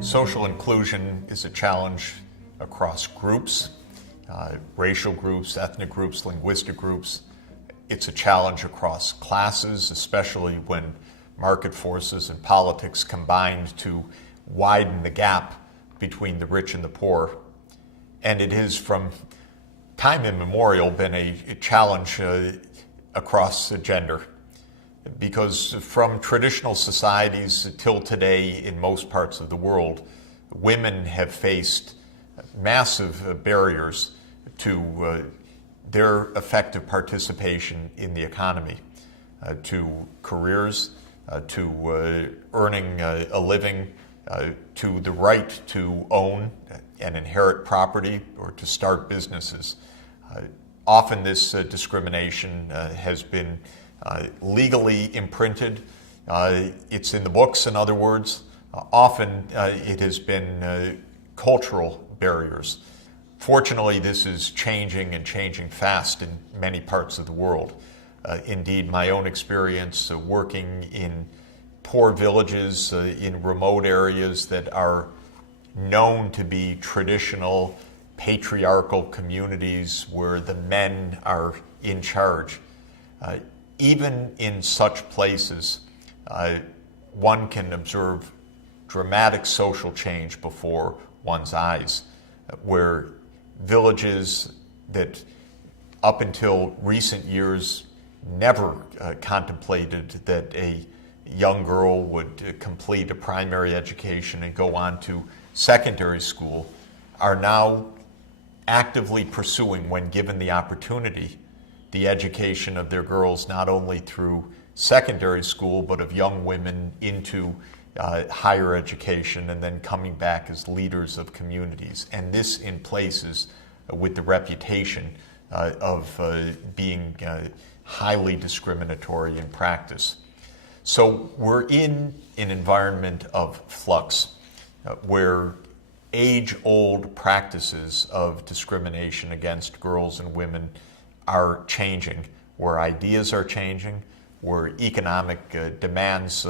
Social inclusion is a challenge across groups, racial groups, ethnic groups, linguistic groups. It's a challenge across classes, especially when market forces and politics combined to widen the gap between the rich and the poor. And it has, from time immemorial, been a challenge across gender. Because from traditional societies till today in most parts of the world, women have faced massive barriers to their effective participation in the economy, to careers, to earning a living, to the right to own and inherit property or to start businesses. Often this discrimination has been legally imprinted. It's in the books, in other words. Often it has been cultural barriers. Fortunately, this is changing and changing fast in many parts of the world. Indeed, my own experience working in poor villages in remote areas that are known to be traditional patriarchal communities where the men are in charge. Even in such places, one can observe dramatic social change before one's eyes, where villages that up until recent years never contemplated that a young girl would complete a primary education and go on to secondary school are now actively pursuing, when given the opportunity, the education of their girls not only through secondary school but of young women into higher education and then coming back as leaders of communities. And this in places with the reputation of being highly discriminatory in practice. So we're in an environment of flux where age-old practices of discrimination against girls and women are changing, where ideas are changing, where economic demands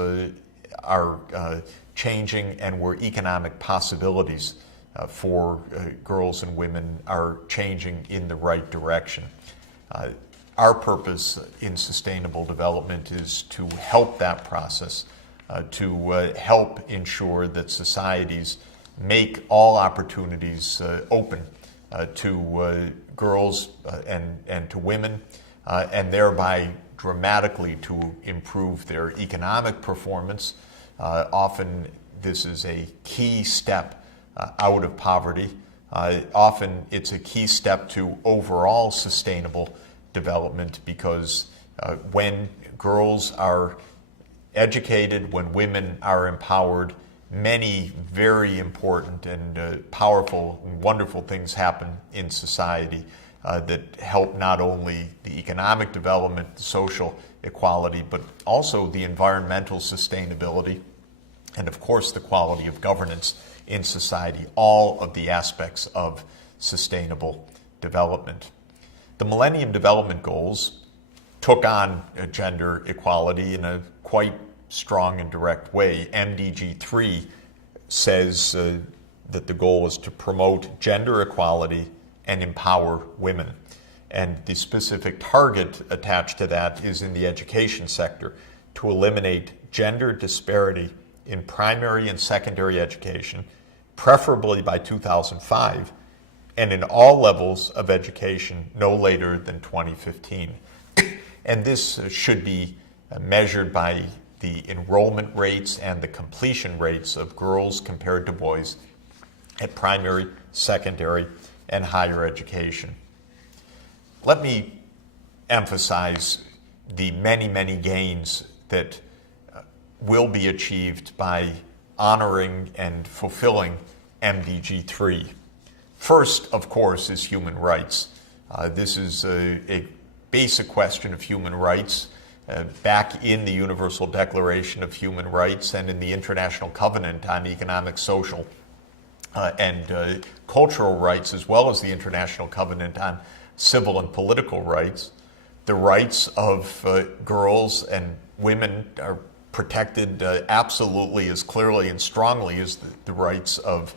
are changing, and where economic possibilities for girls and women are changing in the right direction. Our purpose in sustainable development is to help that process, to help ensure that societies make all opportunities open to girls and to women, and thereby dramatically to improve their economic performance. Often this is a key step out of poverty. Often it's a key step to overall sustainable development, because when girls are educated, when women are empowered, many very important and powerful and wonderful things happen in society that help not only the economic development, the social equality, but also the environmental sustainability, and of course the quality of governance in society, all of the aspects of sustainable development. The Millennium Development Goals took on gender equality in a quite strong and direct way. MDG 3 says that the goal is to promote gender equality and empower women. And the specific target attached to that is in the education sector, to eliminate gender disparity in primary and secondary education, preferably by 2005, and in all levels of education no later than 2015. And this should be measured by the enrollment rates and the completion rates of girls compared to boys at primary, secondary, and higher education. Let me emphasize the many, many gains that will be achieved by honoring and fulfilling MDG 3. First, of course, is human rights. This is a basic question of human rights. Back in the Universal Declaration of Human Rights and in the International Covenant on Economic, Social, and Cultural Rights, as well as the International Covenant on Civil and Political Rights, the rights of girls and women are protected absolutely as clearly and strongly as the rights of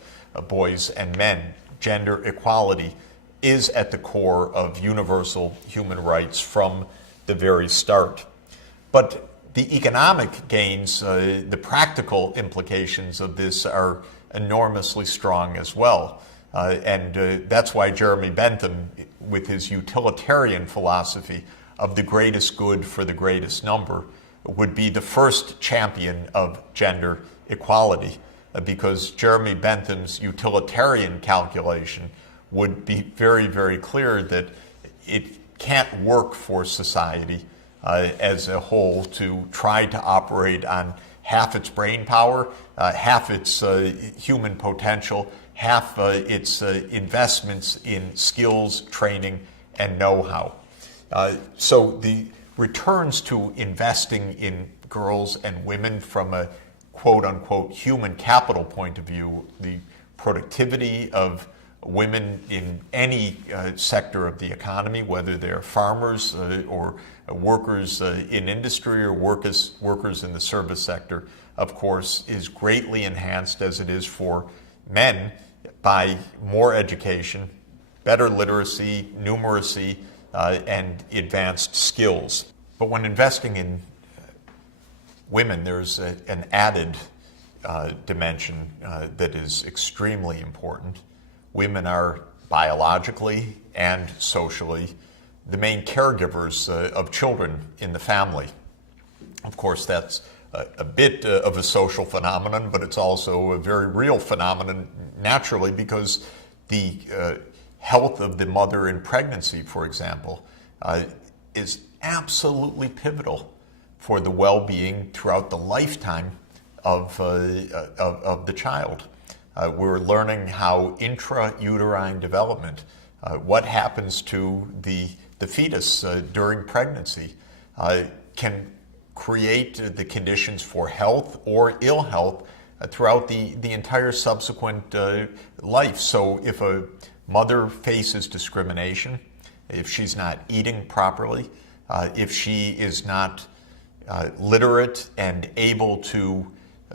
boys and men. Gender equality is at the core of universal human rights from the very start. But the economic gains, the practical implications of this are enormously strong as well. And that's why Jeremy Bentham, with his utilitarian philosophy of the greatest good for the greatest number, would be the first champion of gender equality, because Jeremy Bentham's utilitarian calculation would be very, very clear that it can't work for society as a whole to try to operate on half its brain power, half its human potential, half its investments in skills, training, and know-how. So the returns to investing in girls and women from a quote-unquote human capital point of view, the productivity of women in any sector of the economy, whether they're farmers or workers in industry or workers in the service sector, of course, is greatly enhanced, as it is for men, by more education, better literacy, numeracy, and advanced skills. But when investing in women, there's an added dimension that is extremely important. Women are biologically and socially the main caregivers of children in the family. Of course, that's a bit of a social phenomenon, but it's also a very real phenomenon naturally, because the health of the mother in pregnancy, for example, is absolutely pivotal for the well-being throughout the lifetime of the child. We're learning how intrauterine development, what happens to the fetus during pregnancy, can create the conditions for health or ill health throughout the entire subsequent life. So if a mother faces discrimination, if she's not eating properly, if she is not literate and able to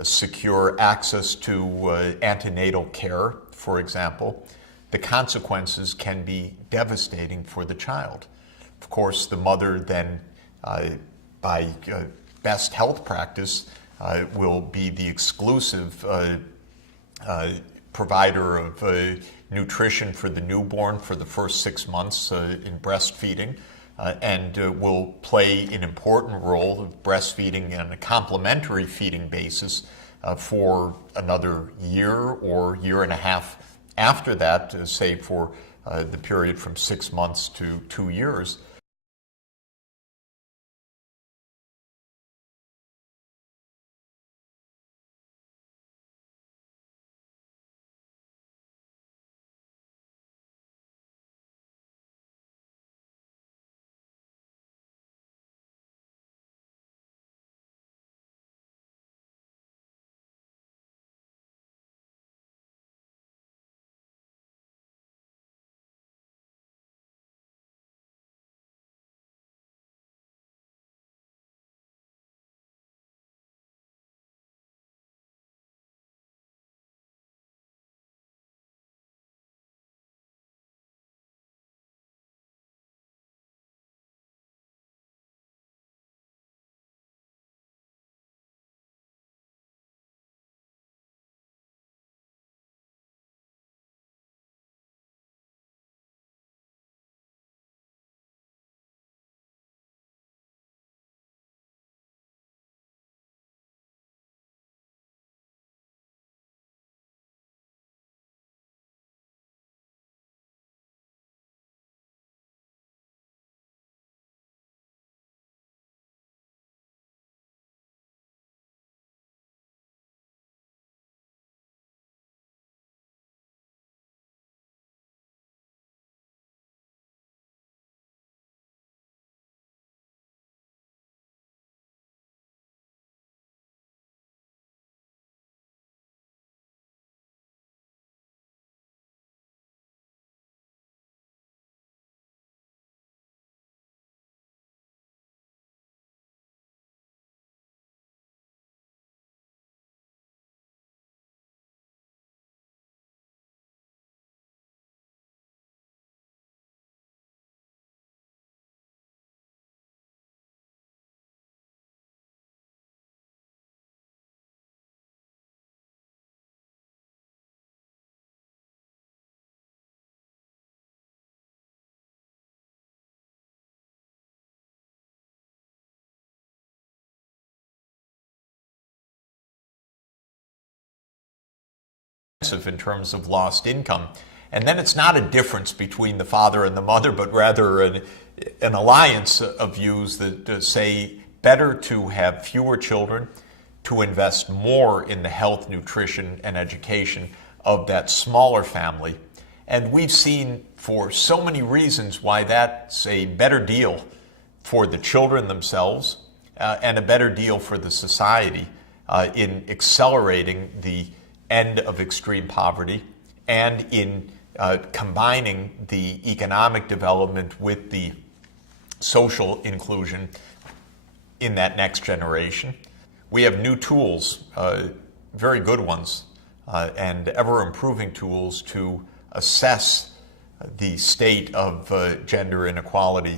secure access to antenatal care, for example, the consequences can be devastating for the child. Of course, the mother then, by best health practice, will be the exclusive provider of nutrition for the newborn for the first 6 months in breastfeeding, and will play an important role of breastfeeding on a complementary feeding basis for another year or year and a half after that, say for the period from 6 months to 2 years. extensive in terms of lost income. And then it's not a difference between the father and the mother, but rather an alliance of views that say better to have fewer children, to invest more in the health, nutrition, and education of that smaller family. And we've seen for so many reasons why that's a better deal for the children themselves and a better deal for the society in accelerating the end of extreme poverty and in combining the economic development with the social inclusion in that next generation. We have new tools, very good ones, and ever-improving tools to assess the state of gender inequality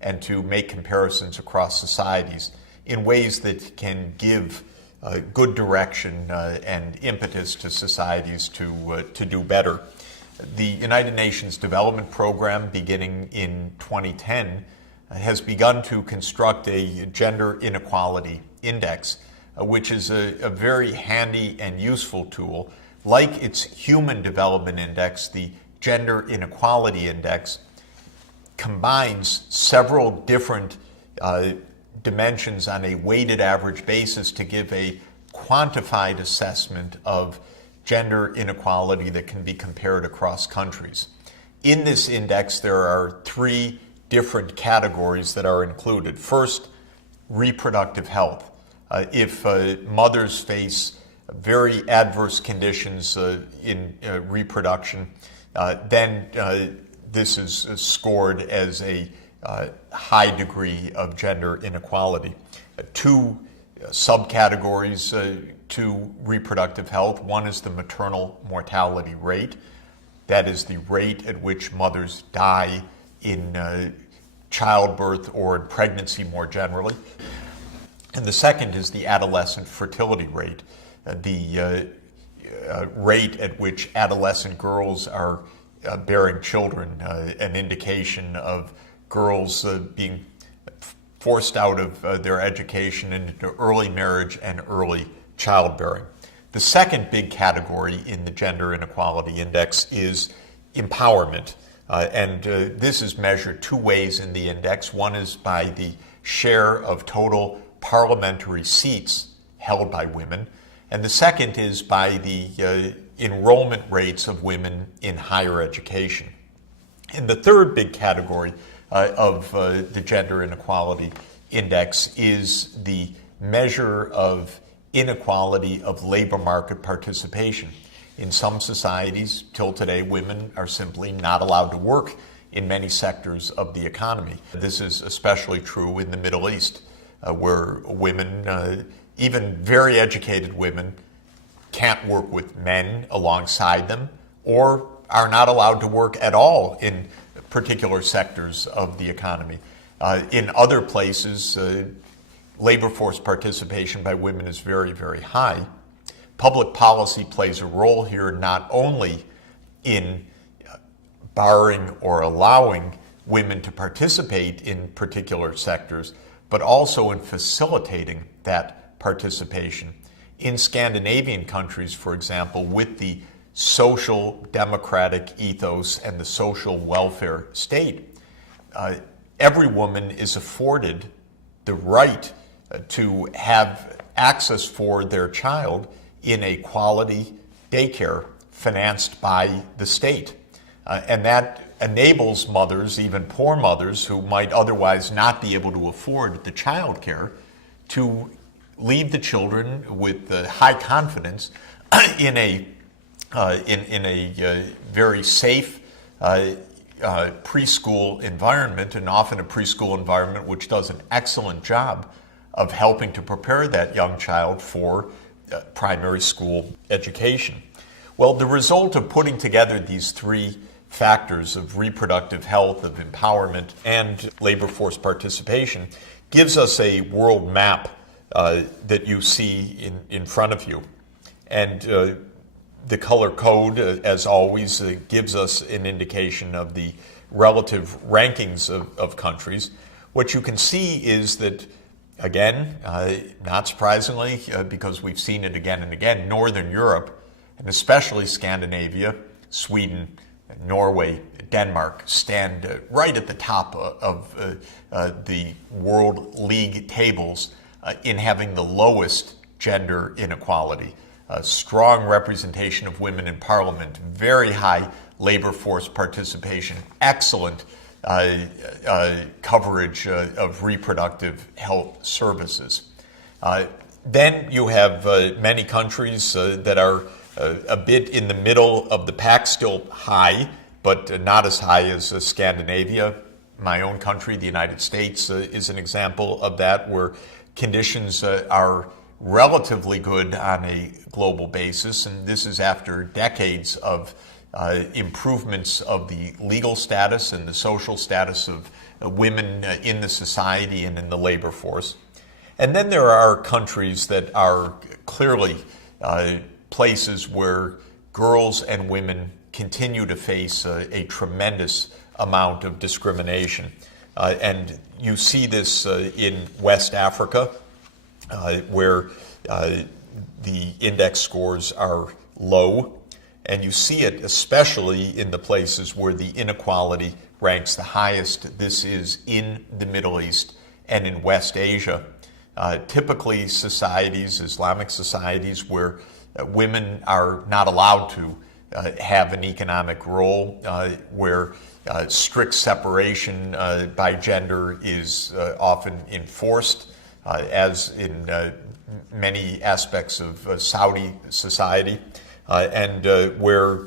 and to make comparisons across societies in ways that can give good direction and impetus to societies to do better. The United Nations Development Program, beginning in 2010, has begun to construct a gender inequality index, which is a very handy and useful tool. Like its Human Development Index, the Gender Inequality Index combines several different dimensions on a weighted average basis to give a quantified assessment of gender inequality that can be compared across countries. In this index, there are three different categories that are included. First, reproductive health. If mothers face very adverse conditions in reproduction, then this is scored as a high degree of gender inequality. Two subcategories to reproductive health. One is the maternal mortality rate. That is the rate at which mothers die in childbirth or in pregnancy more generally. And the second is the adolescent fertility rate, the rate at which adolescent girls are bearing children, an indication of girls being forced out of their education into early marriage and early childbearing. The second big category in the Gender Inequality Index is empowerment. And this is measured two ways in the index. One is by the share of total parliamentary seats held by women, and the second is by the enrollment rates of women in higher education. And the third big category of the Gender Inequality Index is the measure of inequality of labor market participation. In some societies, till today, women are simply not allowed to work in many sectors of the economy. This is especially true in the Middle East, where women, even very educated women, can't work with men alongside them or are not allowed to work at all in particular sectors of the economy. In other places, labor force participation by women is very, very high. Public policy plays a role here not only in barring or allowing women to participate in particular sectors, but also in facilitating that participation. In Scandinavian countries, for example, with the social democratic ethos and the social welfare state, every woman is afforded the right to have access for their child in a quality daycare financed by the state. And that enables mothers, even poor mothers who might otherwise not be able to afford the child care, to leave the children with high confidence in a very safe preschool environment, and often a preschool environment which does an excellent job of helping to prepare that young child for primary school education. Well, the result of putting together these three factors of reproductive health, of empowerment, and labor force participation gives us a world map that you see in front of you. And the color code, as always, gives us an indication of the relative rankings of countries. What you can see is that, again, not surprisingly, because we've seen it again and again, Northern Europe and especially Scandinavia, Sweden, Norway, Denmark stand right at the top of the World League tables in having the lowest gender inequality. Strong representation of women in parliament, very high labor force participation, excellent coverage of reproductive health services. Then you have many countries that are a bit in the middle of the pack, still high, but not as high as Scandinavia. My own country, the United States, is an example of that, where conditions are relatively good on a global basis, and this is after decades of improvements of the legal status and the social status of women in the society and in the labor force. And then there are countries that are clearly places where girls and women continue to face a tremendous amount of discrimination. And you see this in West Africa, where the index scores are low. And you see it especially in the places where the inequality ranks the highest. This is in the Middle East and in West Asia. Typically societies, Islamic societies, where women are not allowed to have an economic role, where strict separation by gender is often enforced, as in many aspects of Saudi society, and where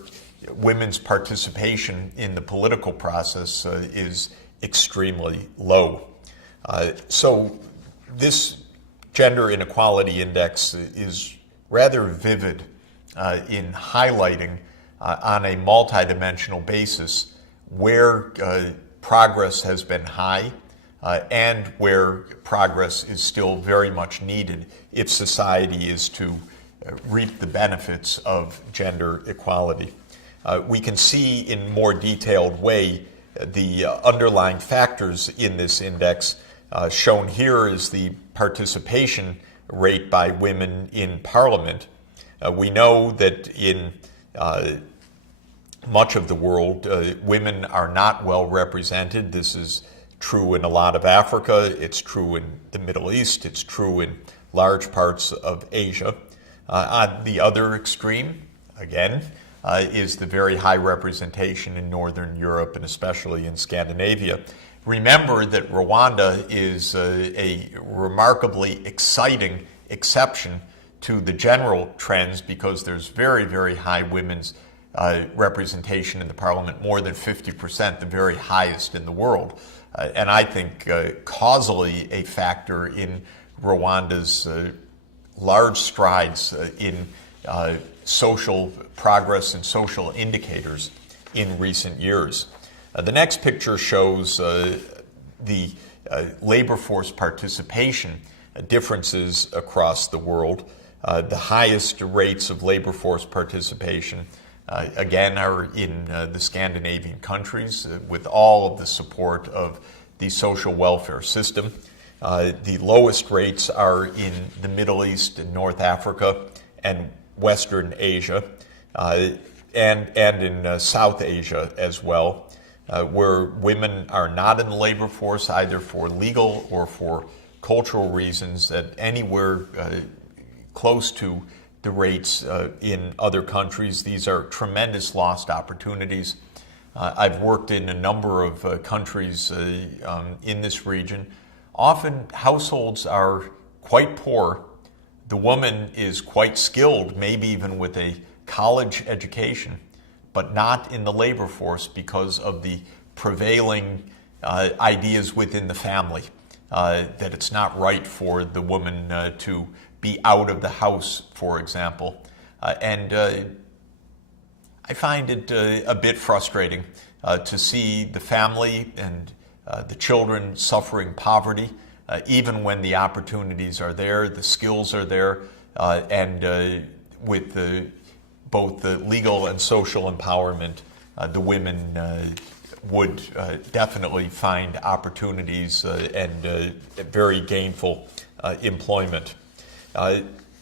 women's participation in the political process is extremely low. So this gender inequality index is rather vivid in highlighting on a multidimensional basis where progress has been high and where progress is still very much needed if society is to reap the benefits of gender equality. We can see in more detailed way the underlying factors in this index. Shown here is the participation rate by women in parliament. We know that in much of the world, women are not well represented. This is true in a lot of Africa, it's true in the Middle East, it's true in large parts of Asia. On the other extreme, again, is the very high representation in Northern Europe and especially in Scandinavia. Remember that Rwanda is a remarkably exciting exception to the general trends because there's very, very high women's representation in the parliament, more than 50%, the very highest in the world. And I think causally a factor in Rwanda's large strides in social progress and social indicators in recent years. The next picture shows the labor force participation differences across the world. The highest rates of labor force participation, again, are in the Scandinavian countries with all of the support of the social welfare system. The lowest rates are in the Middle East and North Africa and Western Asia, and in South Asia as well, where women are not in the labor force either for legal or for cultural reasons at anywhere close to the rates in other countries. These are tremendous lost opportunities. I've worked in a number of countries in this region. Often households are quite poor. The woman is quite skilled, maybe even with a college education, but not in the labor force because of the prevailing ideas within the family that it's not right for the woman to be out of the house, for example. And I find it a bit frustrating to see the family and the children suffering poverty, even when the opportunities are there, the skills are there, and with both the legal and social empowerment, the women would definitely find opportunities and very gainful employment.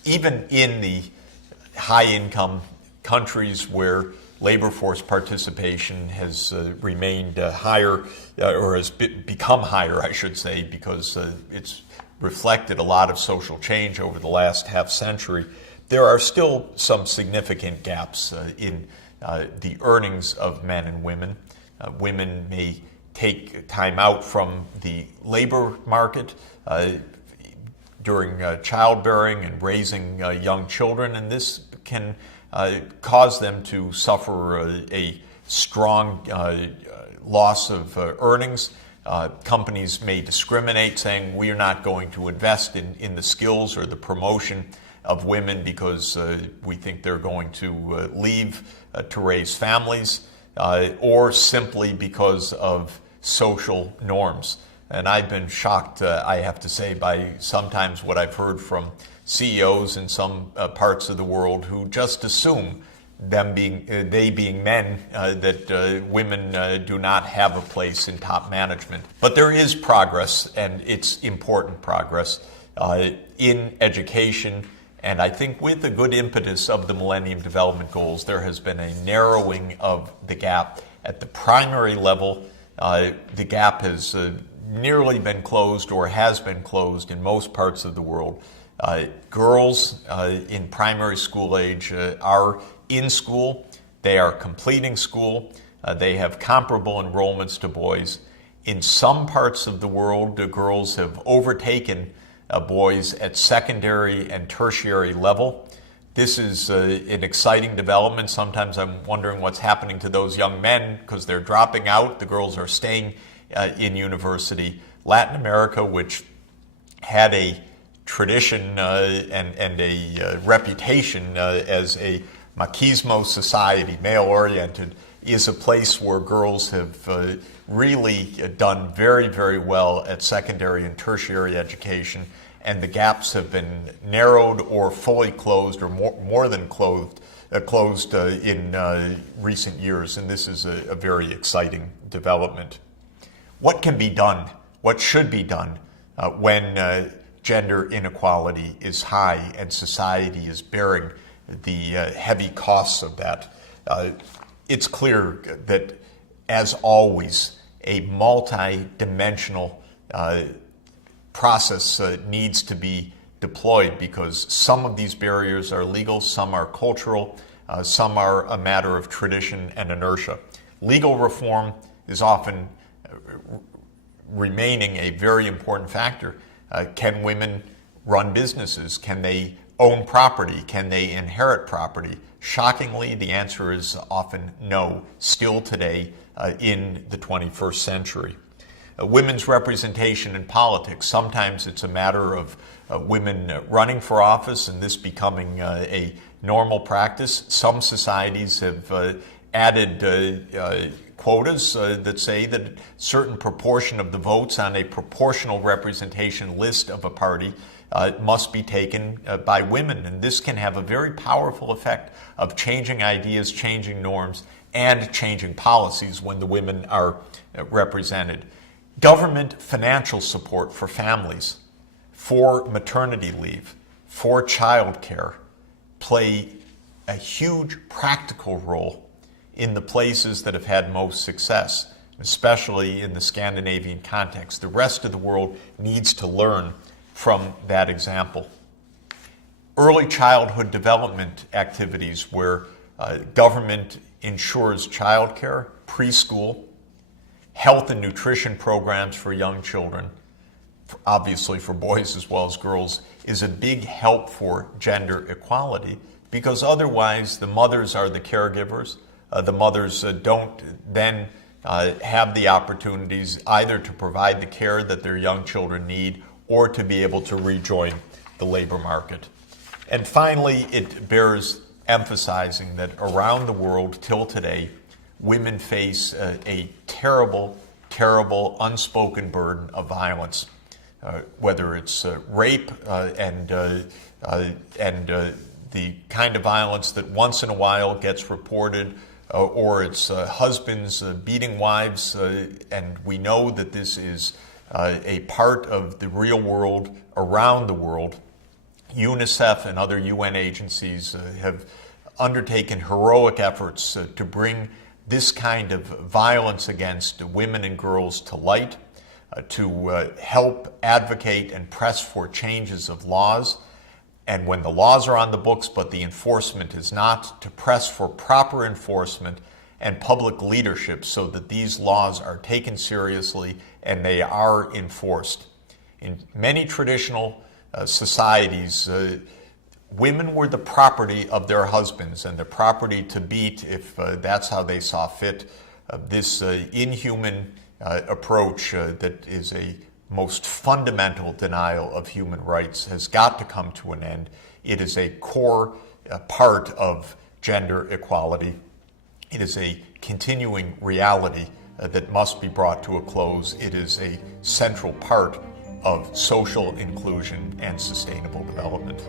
Even in the high-income countries where labor force participation has remained higher, or has become higher, I should say, because it's reflected a lot of social change over the last half century, there are still some significant gaps in the earnings of men and women. Women may take time out from the labor market during childbearing and raising young children, and this can cause them to suffer a strong loss of earnings. Companies may discriminate, saying we are not going to invest in the skills or the promotion of women because we think they're going to leave to raise families, or simply because of social norms. And I've been shocked, I have to say, by sometimes what I've heard from CEOs in some parts of the world who just assume they being men, that women do not have a place in top management. But there is progress, and it's important progress in education. And I think with the good impetus of the Millennium Development Goals, there has been a narrowing of the gap. At the primary level, the gap has nearly been closed, or has been closed in most parts of the world. Girls in primary school age are in school, they are completing school, they have comparable enrollments to boys. In some parts of the world, girls have overtaken boys at secondary and tertiary level. This is an exciting development. Sometimes I'm wondering what's happening to those young men because they're dropping out. The girls are staying in university. Latin America, which had a tradition and a reputation as a machismo society, male-oriented, is a place where girls have really done very, very well at secondary and tertiary education, and the gaps have been narrowed or fully closed, or more than closed in recent years, and this is a very exciting development. What can be done? What should be done when gender inequality is high and society is bearing the heavy costs of that? It's clear that, as always, a multi-dimensional process needs to be deployed, because some of these barriers are legal, some are cultural, some are a matter of tradition and inertia. Legal reform is often remaining a very important factor. Can women run businesses? Can they own property? Can they inherit property? Shockingly, the answer is often no, still today in the 21st century. Women's representation in politics. Sometimes it's a matter of women running for office and this becoming a normal practice. Some societies have added quotas that say that a certain proportion of the votes on a proportional representation list of a party must be taken by women. And this can have a very powerful effect of changing ideas, changing norms, and changing policies when the women are represented. Government financial support for families, for maternity leave, for child care play a huge practical role in the places that have had most success, especially in the Scandinavian context. The rest of the world needs to learn from that example. Early childhood development activities where government ensures childcare, preschool, health and nutrition programs for young children, obviously for boys as well as girls, is a big help for gender equality, because otherwise the mothers are the caregivers. The mothers don't then have the opportunities either to provide the care that their young children need or to be able to rejoin the labor market. And finally, it bears emphasizing that around the world till today, women face a terrible, terrible unspoken burden of violence, whether it's rape and the kind of violence that once in a while gets reported, or it's husbands beating wives, and we know that this is a part of the real world around the world. UNICEF and other UN agencies have undertaken heroic efforts to bring this kind of violence against women and girls to light, to help advocate and press for changes of laws. And when the laws are on the books but the enforcement is not, to press for proper enforcement and public leadership so that these laws are taken seriously and they are enforced. In many traditional societies, women were the property of their husbands and the property to beat if that's how they saw fit. This inhuman approach that is a most fundamental denial of human rights has got to come to an end. It is a core part of gender equality. It is a continuing reality that must be brought to a close. It is a central part of social inclusion and sustainable development.